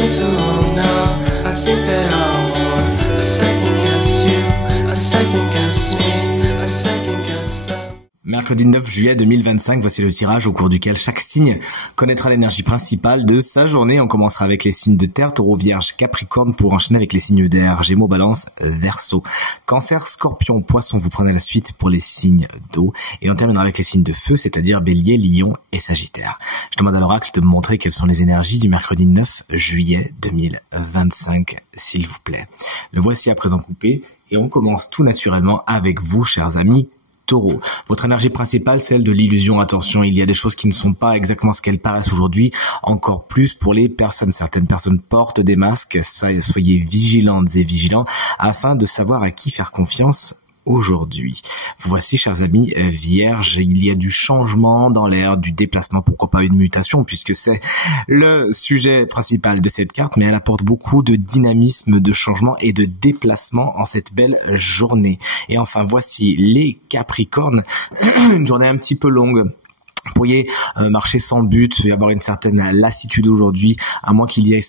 been too long now. I think that I want a second guess you, a second guess me, a second guess them. Mercredi 9 juillet 2025, voici le tirage au cours duquel chaque signe connaîtra l'énergie principale de sa journée. On commencera avec les signes de terre, taureau, vierge, capricorne, pour enchaîner avec les signes d'air, gémeaux, balance, verseau. Cancer, scorpion, poisson, vous prenez la suite pour les signes d'eau. Et on terminera avec les signes de feu, c'est-à-dire bélier, lion et sagittaire. Je demande à l'oracle de me montrer quelles sont les énergies du mercredi 9 juillet 2025, s'il vous plaît. Le voici à présent coupé et on commence tout naturellement avec vous, chers amis Taureau. Votre énergie principale, celle de l'illusion. Attention, il y a des choses qui ne sont pas exactement ce qu'elles paraissent aujourd'hui, encore plus pour les personnes. Certaines personnes portent des masques, soyez vigilantes et vigilants afin de savoir à qui faire confiance aujourd'hui. Voici, chers amis vierges, il y a du changement dans l'air, du déplacement, pourquoi pas une mutation, puisque c'est le sujet principal de cette carte, mais elle apporte beaucoup de dynamisme, de changement et de déplacement en cette belle journée. Et enfin, voici les Capricornes, une journée un petit peu longue. Vous pourriez marcher sans but et avoir une certaine lassitude aujourd'hui, à moins qu'il y ait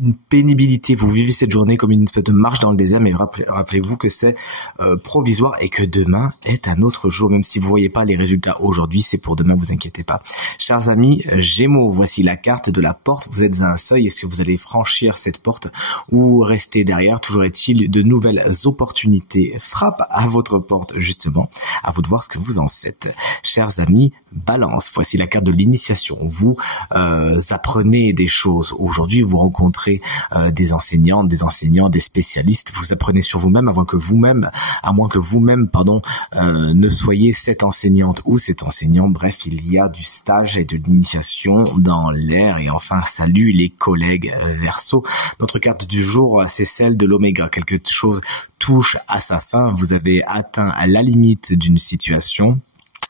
une pénibilité. Vous vivez cette journée comme une espèce de marche dans le désert, mais rappelez-vous que c'est provisoire et que demain est un autre jour. Même si vous voyez pas les résultats aujourd'hui, c'est pour demain, vous inquiétez pas. Chers amis Gémeaux, voici la carte de la porte. Vous êtes à un seuil. Est-ce que vous allez franchir cette porte ou rester derrière? Toujours est-il, de nouvelles opportunités frappent à votre porte, justement. À vous de voir ce que vous en faites. Chers amis Balance, voici la carte de l'initiation. Vous apprenez des choses. Aujourd'hui, vous rencontrez des enseignantes, des enseignants, des spécialistes. Vous apprenez sur vous-même, à moins que vous-même, ne soyez cette enseignante ou cet enseignant. Bref, il y a du stage et de l'initiation dans l'air. Et enfin, salut les collègues Verseau. Notre carte du jour, c'est celle de l'oméga. Quelque chose touche à sa fin. Vous avez atteint la limite d'une situation.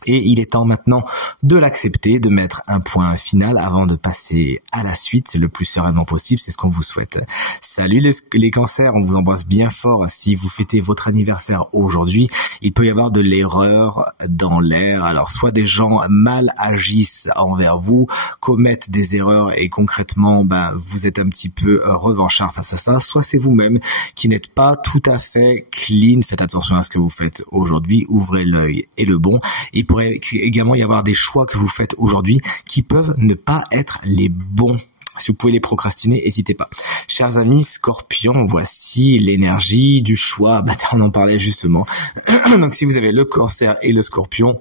Et il est temps maintenant de l'accepter, de mettre un point final avant de passer à la suite le plus sereinement possible. C'est ce qu'on vous souhaite. Salut les cancers, on vous embrasse bien fort. Si vous fêtez votre anniversaire aujourd'hui, il peut y avoir de l'erreur dans l'air. Alors soit des gens mal agissent envers vous, commettent des erreurs et concrètement vous êtes un petit peu revanchard face à ça, soit c'est vous-même qui n'êtes pas tout à fait clean. Faites attention à ce que vous faites aujourd'hui, ouvrez l'œil et le bon. Il pourrait également y avoir des choix que vous faites aujourd'hui qui peuvent ne pas être les bons. Si vous pouvez les procrastiner, n'hésitez pas. Chers amis Scorpions, voici l'énergie du choix. On en parlait justement. Donc si vous avez le Cancer et le Scorpion,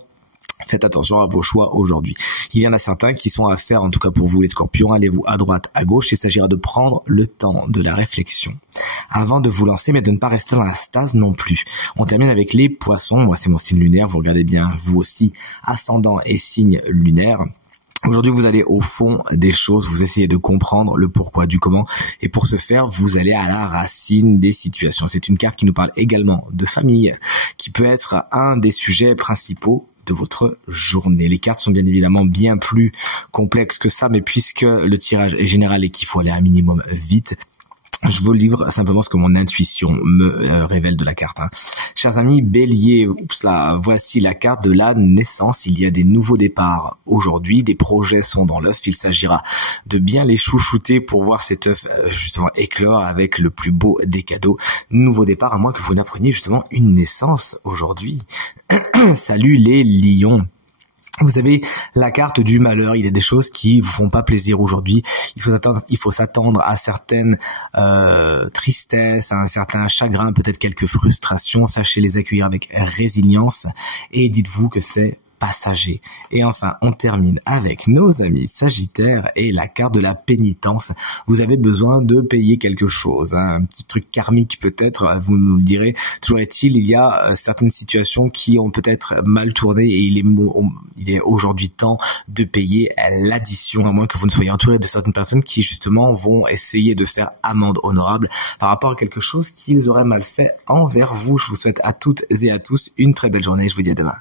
faites attention à vos choix aujourd'hui. Il y en a certains qui sont à faire, en tout cas pour vous les Scorpions. Allez-vous à droite, à gauche. Il s'agira de prendre le temps de la réflexion avant de vous lancer, mais de ne pas rester dans la stase non plus. On termine avec les Poissons. Moi, c'est mon signe lunaire. Vous regardez bien, vous aussi, ascendant et signe lunaire. Aujourd'hui, vous allez au fond des choses, vous essayez de comprendre le pourquoi du comment, et pour ce faire, vous allez à la racine des situations. C'est une carte qui nous parle également de famille, qui peut être un des sujets principaux de votre journée. Les cartes sont bien évidemment bien plus complexes que ça, mais puisque le tirage est général et qu'il faut aller un minimum vite, je vous livre simplement ce que mon intuition me révèle de la carte. Chers amis Bélier, voici la carte de la naissance. Il y a des nouveaux départs aujourd'hui, des projets sont dans l'œuf. Il s'agira de bien les chouchouter pour voir cet œuf justement éclore avec le plus beau des cadeaux. Nouveau départ, à moins que vous n'appreniez justement une naissance aujourd'hui. Salut les lions. Vous avez la carte du malheur. Il y a des choses qui vous font pas plaisir aujourd'hui. Il faut s'attendre à certaines tristesses, à un certain chagrin, peut-être quelques frustrations. Sachez les accueillir avec résilience et dites-vous que c'est passager. Et enfin, on termine avec nos amis Sagittaires et la carte de la pénitence. Vous avez besoin de payer quelque chose, un petit truc karmique peut-être, vous nous le direz. Toujours est-il, il y a certaines situations qui ont peut-être mal tourné et il est aujourd'hui temps de payer l'addition, à moins que vous ne soyez entouré de certaines personnes qui justement vont essayer de faire amende honorable par rapport à quelque chose qu'ils auraient mal fait envers vous. Je vous souhaite à toutes et à tous une très belle journée. Je vous dis à demain.